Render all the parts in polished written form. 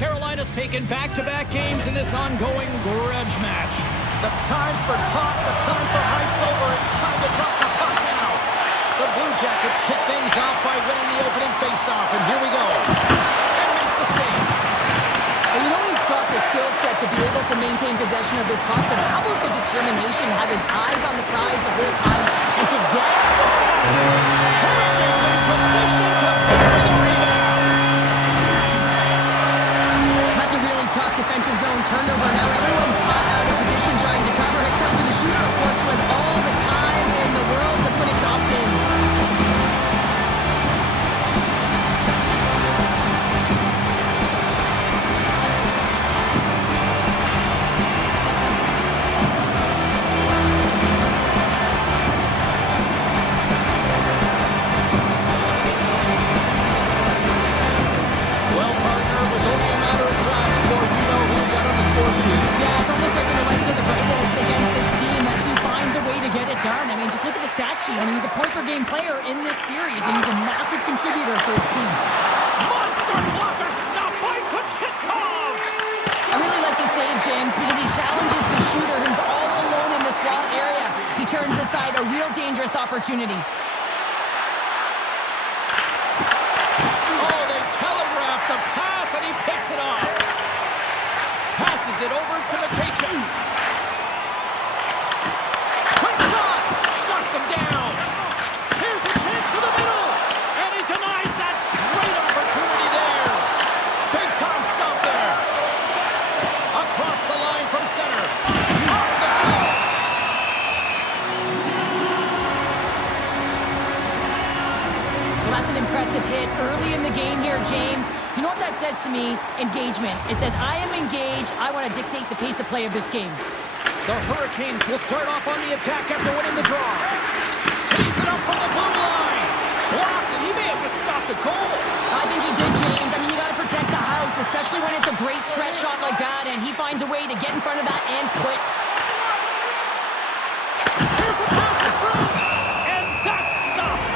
Carolina's taken back-to-back games in this ongoing grudge match. The time for talk, the time for heights over. It's time to drop the puck now. The Blue Jackets kick things off by winning the opening faceoff, and here we go. And makes the save. Well, you know he's got the skill set to be able to maintain possession of this puck, but how about the determination, have his eyes on the prize the whole time, and to get Perfectly positioned to bury the rebound. That's a really tough defensive zone turnover. Now everyone's caught out of position trying to cover, except for the shooter, of course, who has all the time in the world to put it top bins. Well, partner, it was only a matter of time before you know who got on the score sheet. Yeah, it's almost like when the lights are the brightest against this team that he finds a way to get it done. I mean, just look at the stat sheet. I mean, he's a point-per-game player in this series, and he's a massive contributor for his team. Monster blocker stopped by Kuchetkov. I really like the save, James, because he challenges the shooter who's all alone in the slot area. He turns aside a real dangerous opportunity. Oh, they telegraphed the pass, and he picks it off. Passes it over to Matejchuk. Quick shot! Shuts him down. Here's a chance to the middle, and he denies that great opportunity there. Big time stop there. Across the line from center. Off the goal. Well, that's an impressive hit early in the game here, James. You know what that says to me? Engagement. It says, I am engaged. I want to dictate the pace of play of this game. The Hurricanes will start off on the attack after winning the draw. Tees it up from the blue line. Blocked, and he may have just stopped the goal. I think he did, James. I mean, you got to protect the house, especially when it's a great threat shot like that, and he finds a way to get in front of that and quick. Here's a pass in front, and that's stopped.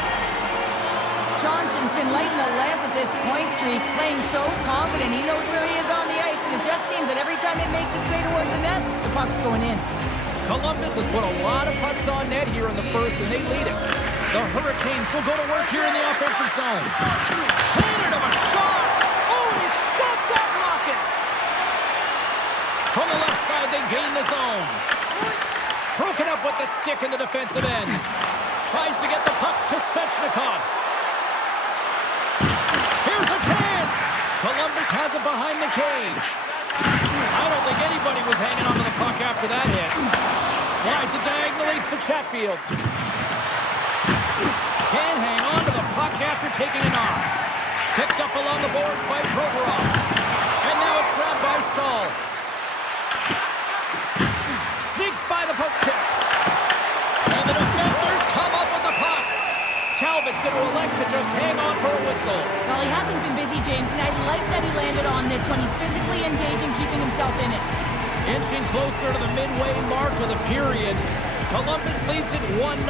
Johnson's been lighting the lamp with this point streak, playing so confident. He knows where he is on the ice, and it just seems that every time it makes its way towards the net, the puck's going in. Columbus has put a lot of pucks on net here in the first, and they lead it. The Hurricanes will go to work here in the offensive zone. Handed him a shot. Oh, he stopped that rocket. From the left side, they gain the zone. Broken up with the stick in the defensive end. Tries to get the puck to Svechnikov. Here's a chance. Columbus has it behind the cage. I don't think anybody was hanging on to the puck after that hit. Slides it diagonally to Chatfield. Can't hang on to the puck after taking a knock. Picked up along the boards by Provorov. And now it's grabbed by Stahl. Sneaks by the poke check. And the defenders come up with the puck. Talbot's going to elect to just hang on for a whistle. Well, he hasn't been busy, James, and I like that he landed on this one. He's physically engaging, keeping himself in it. Inching closer to the midway mark of the period. Columbus leads it 1-0.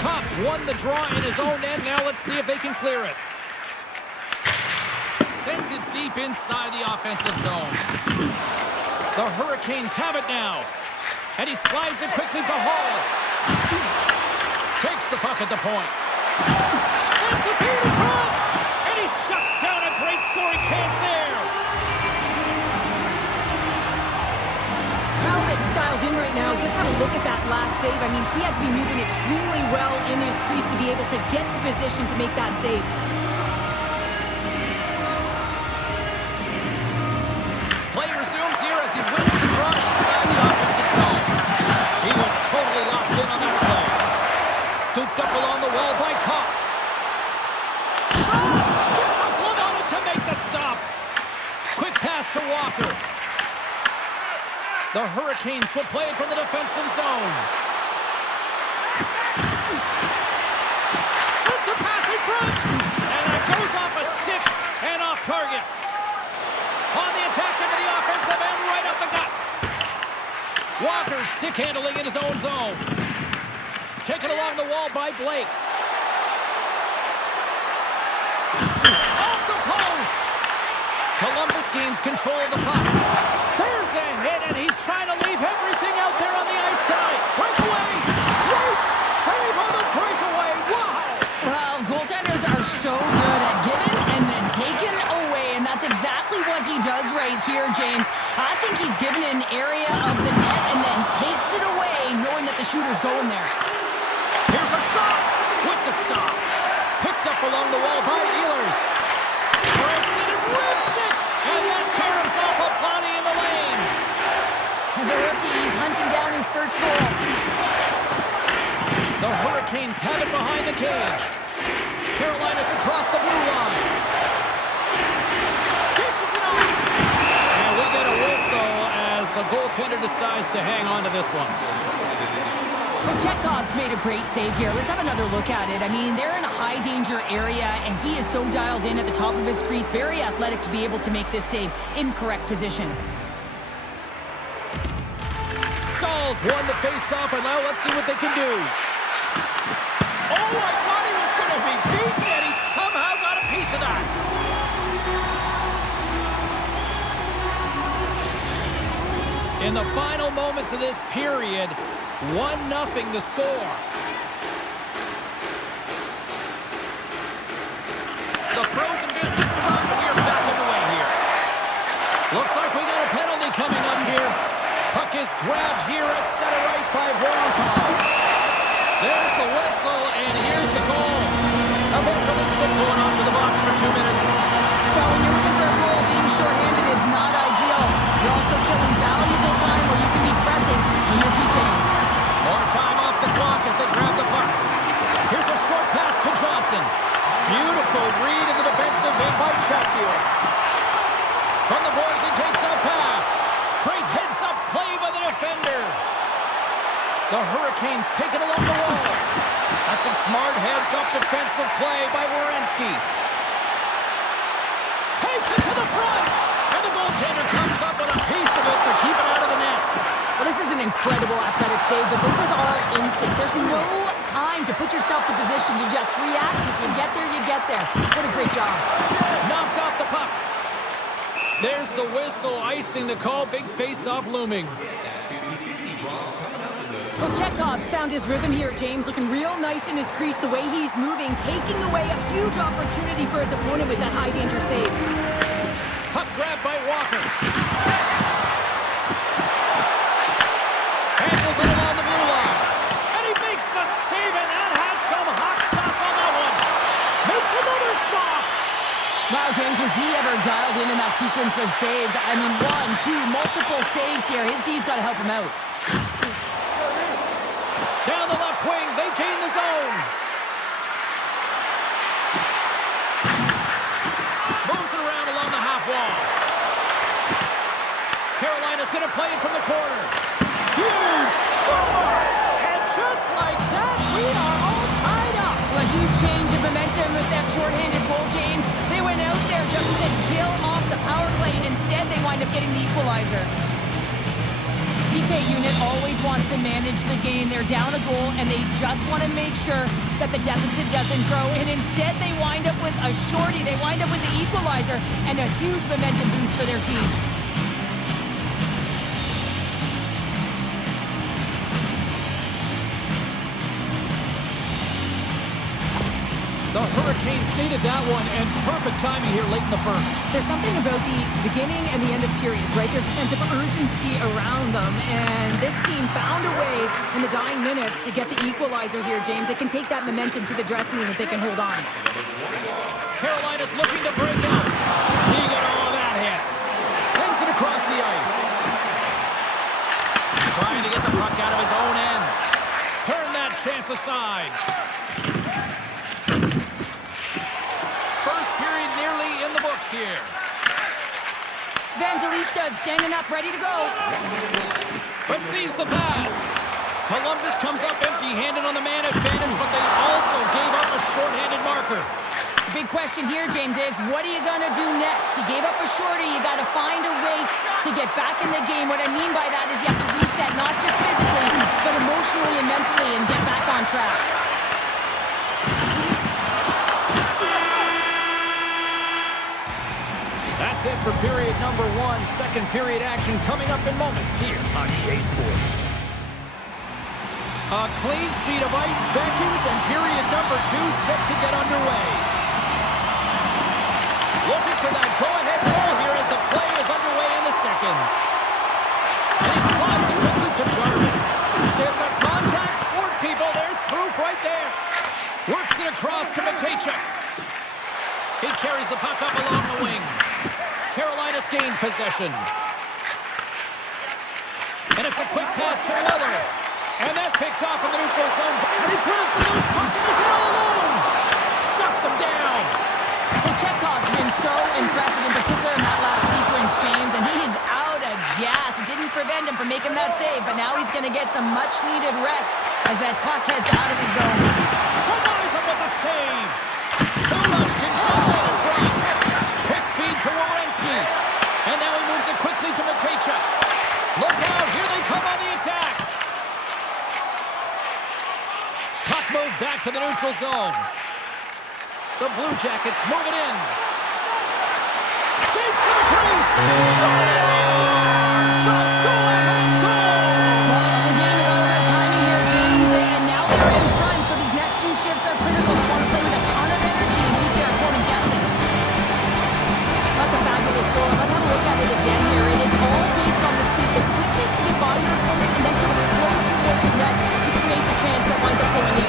Cops won the draw in his own end. Now let's see if they can clear it. Sends it deep inside the offensive zone. The Hurricanes have it now. And he slides it quickly to Hall. Takes the puck at the point. Sends the feed in front. And he shuts down a great scoring chance there. Talbot's dialed in right now. Just have a look at that last save. I mean, he had to be moving extremely well in his crease to be able to get to position to make that save. Play resumes here as he wins the draw inside the offensive zone. He was totally locked in on that play. Scooped up along the wall by Kopp. Gets a glove on it to make the stop. Quick pass to Walker. The Hurricanes will play it from the defensive zone. Sends a pass in front. And it goes off a stick and off target. On the attack into the offensive end, right up the gut. Walker stick handling in his own zone. Taken along the wall by Blake. Off the post. Columbus gains control of the puck. There's a hit, and he's trying to leave everything out there on the ice tonight. Breakaway! Great save on the breakaway! Wow! Well, goaltenders are so good at giving and then taking away, and that's exactly what he does right here, James. I think he's given an area of the net and then takes it away, knowing that the shooter's going there. Here's a shot with the stop. Picked up along the wall by Ehlers. Breaks it and rips it, and then caroms off a body in the lane. The rookie, he's hunting down his first goal. The Hurricanes have it behind the cage. Carolina's across the blue line. Dishes it off. And we get a whistle as the goaltender decides to hang on to this one. Chekhov's made a great save here. Let's have another look at it. I mean, they're in a high-danger area, and he is so dialed in at the top of his crease. Very athletic to be able to make this save in correct position. Stalls won the face-off, and now let's see what they can do. Oh, I thought he was going to be beaten, and he somehow got a piece of that. In the final moments of this period, 1-0 the score. The frozen biscuits drop, and we are back underway here. Looks like we got a penalty coming up here. Puck is grabbed here at center ice by Voronkov. There's the whistle, and here's the goal. Evangelistas going off to the box for 2 minutes. Well, when you're looking for a goal, being shorthanded is not ideal. You're also killing valuable time where you can be pressing when you're PKing. More time off the clock as they grab the puck. Here's a short pass to Johnson. Beautiful read in the defensive end by Chatfield. From the boards, he takes that pass. Great heads-up play by the defender. The Hurricanes take it along the wall. That's some smart heads-up defensive play by Werenski. Takes it to the front. And the goaltender comes up with a piece of it to keep it out of the net. Well, this is an incredible athletic save, but this is our instinct. There's no time to put yourself to position to just react. If you get there, you get there. What a great job. Knocked off the puck. There's the whistle, icing the call. Big face-off looming. Well, Chekhov's found his rhythm here, James. Looking real nice in his crease, the way he's moving, taking away a huge opportunity for his opponent with that high-danger save. Puck grabbed by Walker. Handles it along the blue line. And he makes the save, and that had some hot sauce on that one. Makes another stop. Wow, James, was he ever dialed in that sequence of saves? I mean, 1, 2, multiple saves here. His D's got to help him out. Down the left wing, they gain the zone. Moves it around along the half wall. Carolina's going to play it from the corner. Huge scores! And just like that, we are all tied up. Well, a huge change of momentum with that shorthanded goal, James. They went out there just to kill off the power play. Instead, they wind up getting the equalizer. PK unit always wants to manage the game. They're down a goal, and they just want to make sure that the deficit doesn't grow. And instead, they wind up with a shorty. They wind up with the equalizer and a huge momentum boost for their team. The Hurricanes needed that one, and perfect timing here late in the first. There's something about the beginning and the end of periods, right? There's a sense of urgency around them, and this team found a way in the dying minutes to get the equalizer here, James. They can take that momentum to the dressing room if they can hold on. Carolina's looking to break out. He got all of that hit. Sends it across the ice. Trying to get the puck out of his own end. Turn that chance aside. First period nearly in the books here. Evangelista standing up, ready to go. Receives the pass. Columbus comes up empty-handed on the man advantage, but they also gave up a shorthanded marker. Big question here, James, is what are you going to do next? You gave up a shorty. You got to find a way to get back in the game. What I mean by that is you have to reset, not just physically, but emotionally and mentally, and get back on track. That's it for period number 1. Second period action coming up in moments here on EA Sports. A clean sheet of ice beckons, and period number 2 set to get underway. Looking for that go-ahead goal here as the play is underway in the second. And he slides it quickly to Jarvis. It's a contact sport, people. There's proof right there. Works it across to Matejchuk. He carries the puck up along the wing. Carolina's gained possession. And it's a quick pass to Miller. And that's picked off in the neutral zone. And he grabs the loose puck and he's all alone. Shuts him down. Well, Chekhov's been so impressive, in particular in that last sequence, James, and he's out of gas. It didn't prevent him from making that save, but now he's going to get some much-needed rest as that puck heads out of his zone. Denies him with a save. Too much congestion in front. Quick feed to Werenski. And now he moves it quickly to Matejchuk. Look out, here they come on the attack. Puck moved back to the neutral zone. The Blue Jackets move it in. Skates to the crease. Scores! The go-ahead goal! Well, the game is all about timing here, James, and now they're in front, so these next two shifts are critical. They want to play with a ton of energy and keep their opponent guessing. That's a fabulous goal. Let's have a look at it again here. It is all based on the speed, the quickness to get by your opponent and then to explode towards the net to create the chance that winds up going in.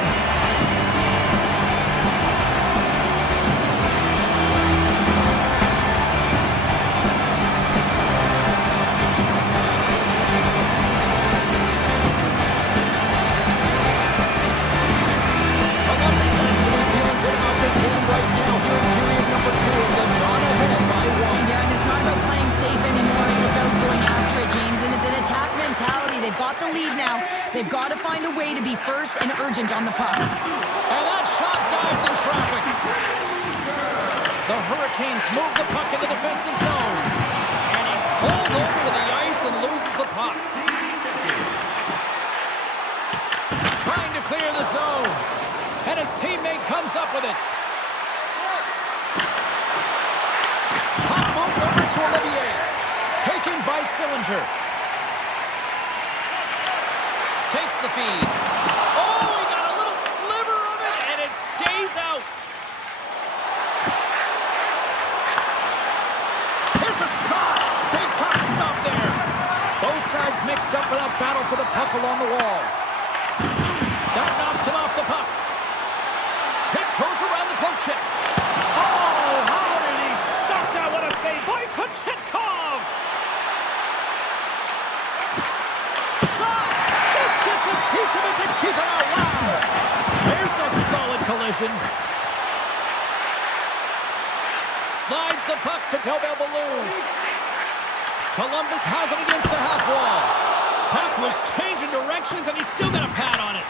They've got the lead now. They've got to find a way to be first and urgent on the puck. And that shot dives in traffic. The Hurricanes move the puck in the defensive zone. And he's pulled over to the ice and loses the puck. Trying to clear the zone. And his teammate comes up with it. Puck moved over to Olivier. Taken by Sillinger. Takes the feed. Oh, he got a little sliver of it, and it stays out. Here's a shot. Big time stop there. Both sides mixed up for that battle for the puck along the wall. That knocks him off the puck. Tiptoes around the poke check. Oh, how did he stop that? What a save by Kochetkov. Gets a piece of it to keep it out. Wow! There's a solid collision. Slides the puck to Tobel Balloons. Columbus has it against the half wall. Puck was changing directions, and he's still got a pad on it.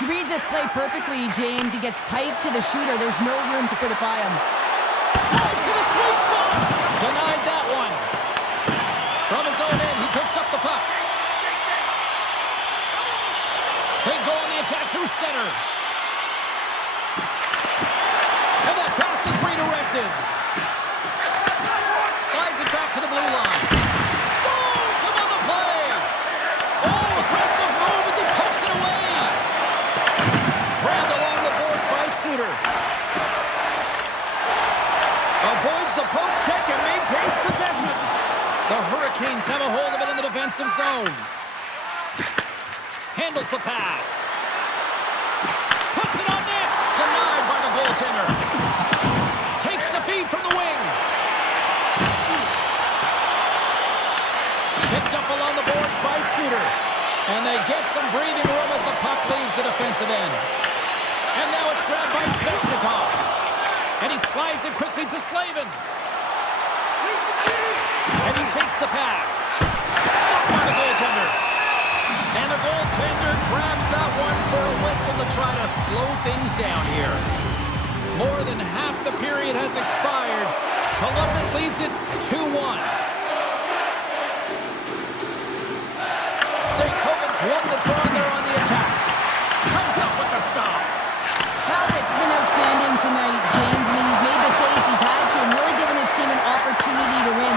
He reads this play perfectly, James. He gets tight to the shooter. There's no room to put it by him. Drives to the sweet spot. Denied that one. From his own end, he picks up the puck. They go on the attack through center. And that pass is redirected. Slides it back to the blue line. Stones him on the play. Oh, aggressive move as he pokes it away. Grabbed along the boards by Suter. Avoids the poke check and maintains possession. The Hurricanes have a hold of it in the defensive zone. Handles the pass. Puts it on net. Denied by the goaltender. Takes the feed from the wing. Picked up along the boards by Suter. And they get some breathing room as the puck leaves the defensive end. And now it's grabbed by Svechnikov. And he slides it quickly to Slavin. And he takes the pass. Stopped by the goaltender. And the goaltender grabs that one for a whistle to try to slow things down here. More than half the period has expired. Columbus leads it 2-1. Stakovic's won the draw there on the attack. Comes up with the stop. Talbot's been outstanding tonight, James. I mean, he's made the saves he's had to and really given his team an opportunity to win.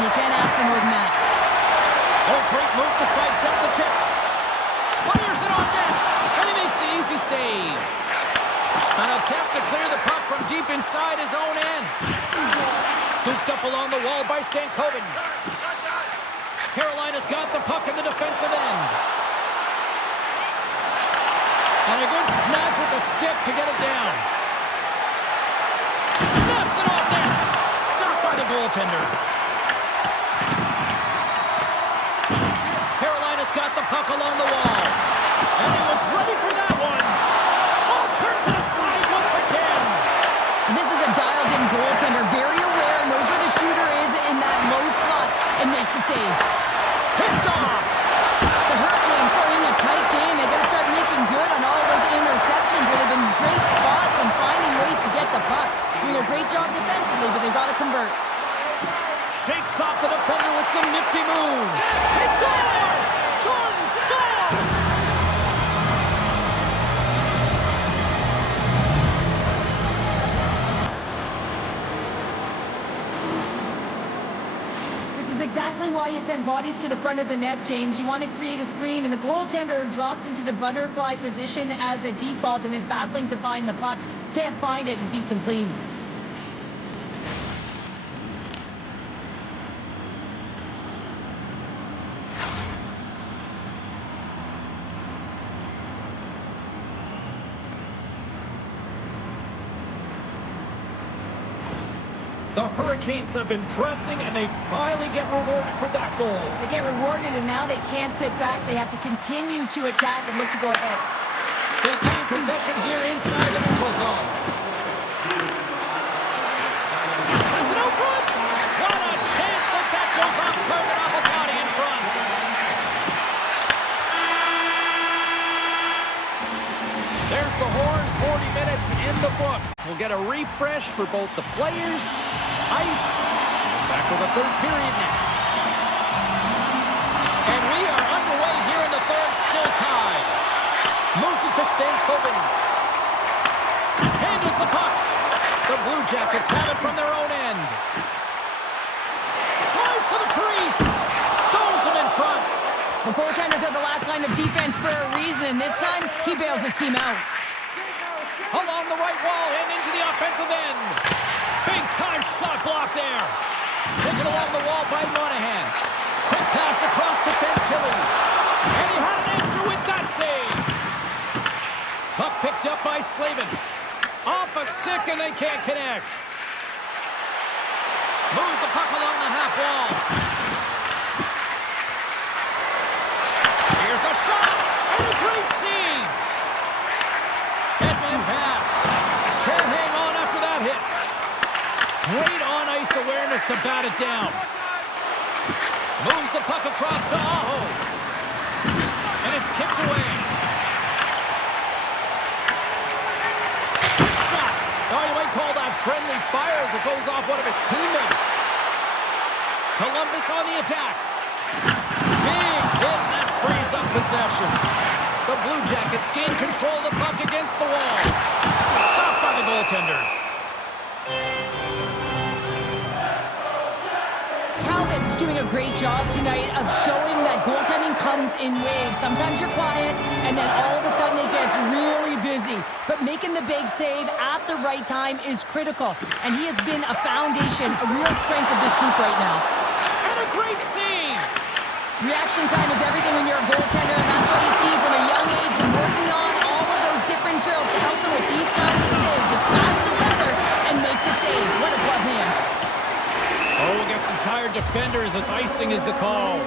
attempt to clear the puck from deep inside his own end. Scooped up along the wall by Stankoven. Carolina's got the puck in the defensive end. And a good smack with the stick to get it down. Snaps it off net. Stopped by the goaltender. Carolina's got the puck along the wall. And he was ready for that one. Oh, turns it aside once again. This is a dialed-in goaltender, very aware, knows where the shooter is in that low slot, and makes the save. Picked off. The Hurricanes are in a tight game. They got to start making good on all those interceptions where they've been in great spots and finding ways to get the puck. Doing a great job defensively, but they've got to convert. Shakes off the defender with some nifty moves. He scores! Jordan Staal! Exactly why you send bodies to the front of the net, James. You want to create a screen, and the goaltender drops into the butterfly position as a default and is battling to find the puck. Can't find it and beats him clean. The Hurricanes have been pressing, and they finally get rewarded for that goal. They get rewarded, and now they can't sit back. They have to continue to attack and look to go ahead. They gain possession here inside the neutral zone. Sends it out front. What a chance, but that goes off target off a body in front. There's the horn. 40 minutes in the books. We'll get a refresh for both the players. Ice. Back with the third period next. And we are underway here in the third, still tied. Moves it to Stankoven. Handles the puck. The Blue Jackets have it from their own end. Drives to the crease. Stones him in front. The goaltenders are the last line of defense for a reason. This time, he bails his team out. Along the right wall and into the offensive end. Big time shot block there. Taken along the wall by Monahan. Quick pass across to Fantilli. And he had an answer with that save. Puck picked up by Slavin. Off a stick and they can't connect. Moves the puck along the half wall. Here's a shot. And a great save. Headman pass. Can't hang on after that hit. Great on-ice awareness to bat it down. Moves the puck across to Aho. And it's kicked away. Quick shot. Oh, you might call that friendly fire as it goes off one of his teammates. Columbus on the attack. Big hit, and that frees up possession. The Blue Jackets gain control of the puck against the wall. Stopped by the goaltender. Talbot's doing a great job tonight of showing that goaltending comes in waves. Sometimes you're quiet, and then all of a sudden it gets really busy. But making the big save at the right time is critical. And he has been a foundation, a real strength of this group right now. And a great save. Reaction time is everything when you're a goaltender, and that's what you see from a young age, been working on all of those different drills to help them with these kinds of saves. Just flash the leather and make the save. What a glove hand. Oh, we'll get some tired defenders as icing is the call.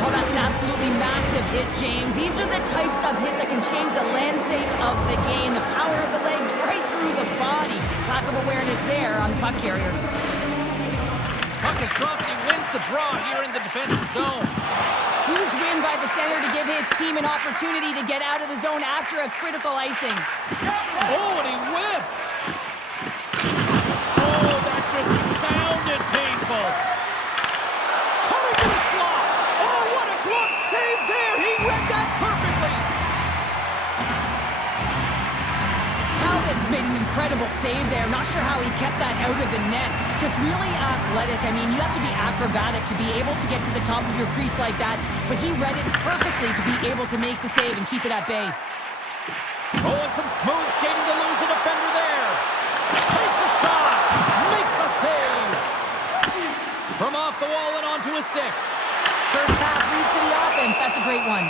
Oh, that's an absolutely massive hit, James. These are the types of hits that can change the landscape of the game. The power of the legs right through the body. Lack of awareness there on the puck carrier. Puck is dropped and he wins the draw here in the defensive zone. Huge win by the center to give his team an opportunity to get out of the zone after a critical icing. Oh, and he whiffs. Oh, that just sounded painful. Coming to the slot. Oh, what a glove save there. He read that perfectly. Talbot's made an incredible save there. Not sure how he kept that out of the net. Just really athletic. I mean, you have to be acrobatic to be able to get to the top of your crease like that. But he read it perfectly to be able to make the save and keep it at bay. Oh, and some smooth skating to lose a defender there. Takes a shot. Makes a save. From off the wall and onto his stick. First pass leads to the offense. That's a great one.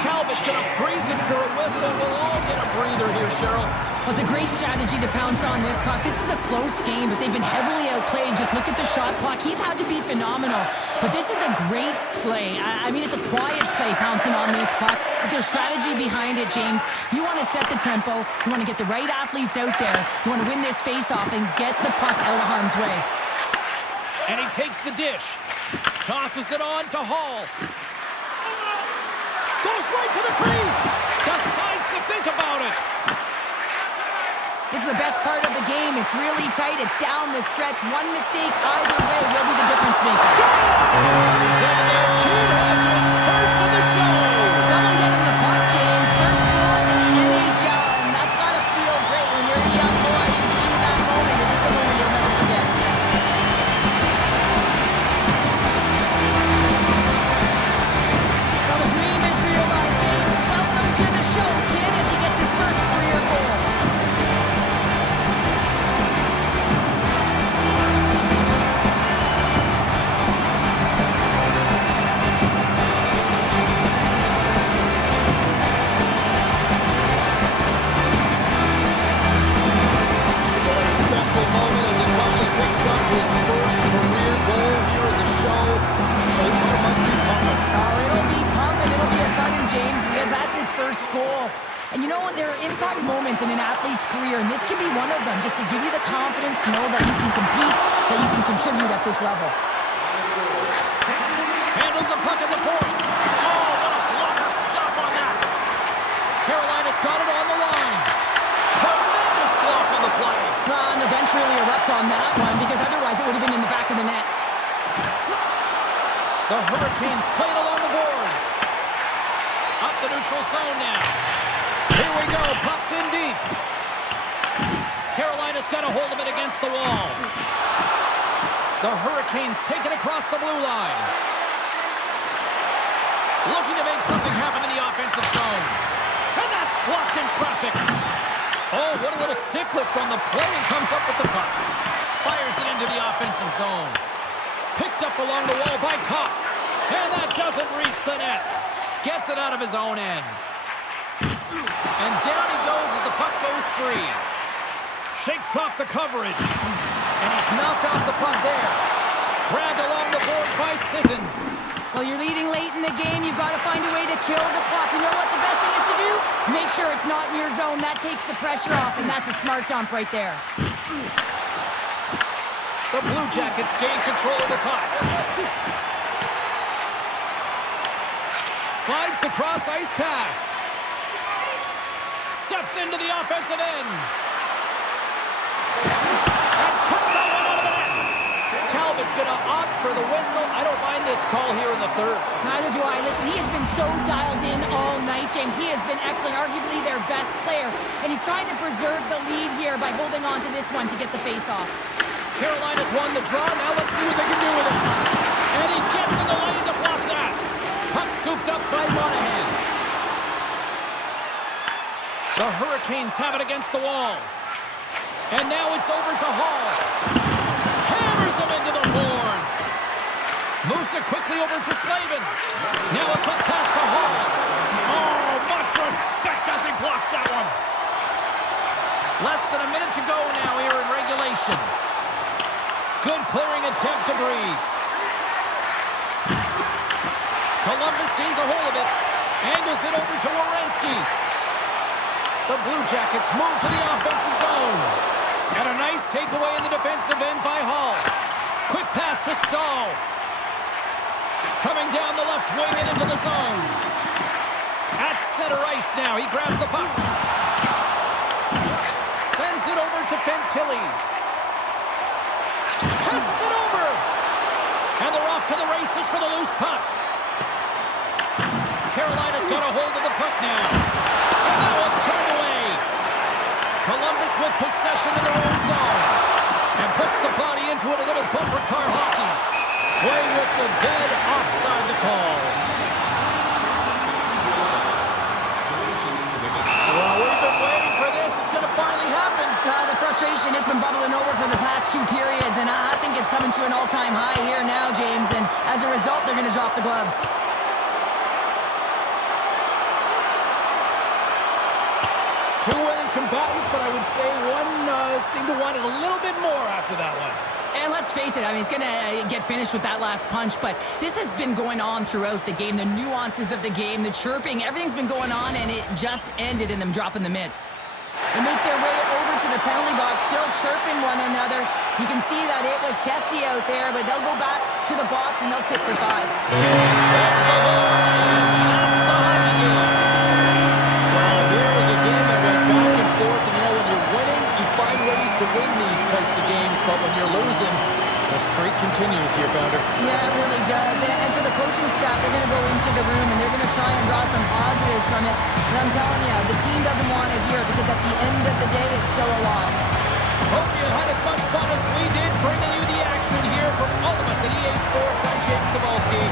Talbot's going to freeze it for a whistle. We'll all get a breather here, Cheryl. Well, it's a great strategy to pounce on this puck. This is a close game, but they've been heavily outplayed. Just look at the shot clock. He's had to be phenomenal. But this is a great play. I mean, it's a quiet play pouncing on this puck. But there's strategy behind it, James. You want to set the tempo. You want to get the right athletes out there. You want to win this face-off and get the puck out of harm's way. And he takes the dish. Tosses it on to Hall. Goes right to the crease. Decides to think about it. This is the best part of the game. It's really tight. It's down the stretch. One mistake either way will be the difference maker. Scores! And the kid has his first of the show. Someone get him the puck, James. First goal in the NHL. And that's got to feel great when you're a young boy. You dream of that moment. It's just a moment you'll never forget. Well, the dream is realized, James. Welcome to the show, kid, as he gets his first career goal. Special moment as he finally picks up his first career goal here in the show. This one must be pumping. Oh, it'll be pumping. It'll be a fun, James, because that's his first goal. And you know what? There are impact moments in an athlete's career, and this can be one of them, just to give you the confidence to know that you can compete, that you can contribute at this level. Handles the puck at the point. Oh, what a blocker stop on that. Carolina's got it on the line. Tremendous block on the play. And the bench really erupts on that one, because otherwise it would have been in the back of the net. The Hurricanes played along the boards. Up the neutral zone now. Here we go. Puck's in deep. Carolina's got a hold of it against the wall. The Hurricanes take it across the blue line. Looking to make something happen in the offensive zone. And that's blocked in traffic. Oh, what a little stick lift on the play, and comes up with the puck. Fires it into the offensive zone. Picked up along the wall by Kopp. And that doesn't reach the net. Gets it out of his own end. And down he goes as the puck goes free. Shakes off the coverage. And he's knocked off the puck there. Grabbed along the board by Sissons. Well, you're leading late in the game. You've got to find a way to kill the clock. You know what the best thing is to do? Make sure it's not in your zone. That takes the pressure off, and that's a smart dump right there. The Blue Jackets gain control of the puck. Slides the cross-ice pass. Steps into the offensive end. And kicked that one out of the net. Talbot's going to opt for the whistle. I don't mind this call here in the third. Neither do I. Listen, he has been so dialed in all night, James. He has been excellent, arguably their best player. And he's trying to preserve the lead here by holding on to this one to get the face-off. Carolina's won the draw. Now let's see what they can do with it. And he gets in the lane to block that. Puck scooped up by Monahan. The Hurricanes have it against the wall. And now it's over to Hall. Hammers him into the boards. Moves it quickly over to Slavin. Now a quick pass to Hall. Oh, much respect as he blocks that one. Less than a minute to go now here in regulation. Good clearing attempt to breathe. Columbus gains a hold of it. Angles it over to Werenski. The Blue Jackets move to the offensive zone. And a nice takeaway in the defensive end by Hall. Quick pass to Stahl. Coming down the left wing and into the zone. At center ice now. He grabs the puck. Sends it over to Fantilli. Passes it over. And they're off to the races for the loose puck. Carolina's got a hold of the puck now. And now it's turned away. Columbus with possession in their own zone. And puts the body into it, a little bumper car hockey. Play whistle dead, offside the call. Well, we've been going to drop the gloves. Two willing combatants, but I would say one seemed to want it a little bit more after that one. And let's face it, I mean, he's going to get finished with that last punch, but this has been going on throughout the game. The nuances of the game, the chirping, everything's been going on, and it just ended in them dropping the mitts. They make their way over to the penalty box, still chirping one another. You can see that it was testy out there, but they'll go back to the box, and they'll sit for 5. There's the horn, and that's the hockey game. Well, here was a game that went back and forth, and you know, when you're winning, you find ways to win these types of games, but when you're losing, the streak continues here, Pounder. Yeah, it really does. And for the coaching staff, they're going to go into the room and they're going to try and draw some positives from it. And I'm telling you, the team doesn't want it here because at the end of the day, it's still a loss. Hope you had as much fun as we did bringing you the action here from all of us at EA Sports. I'm Jake Sabalski.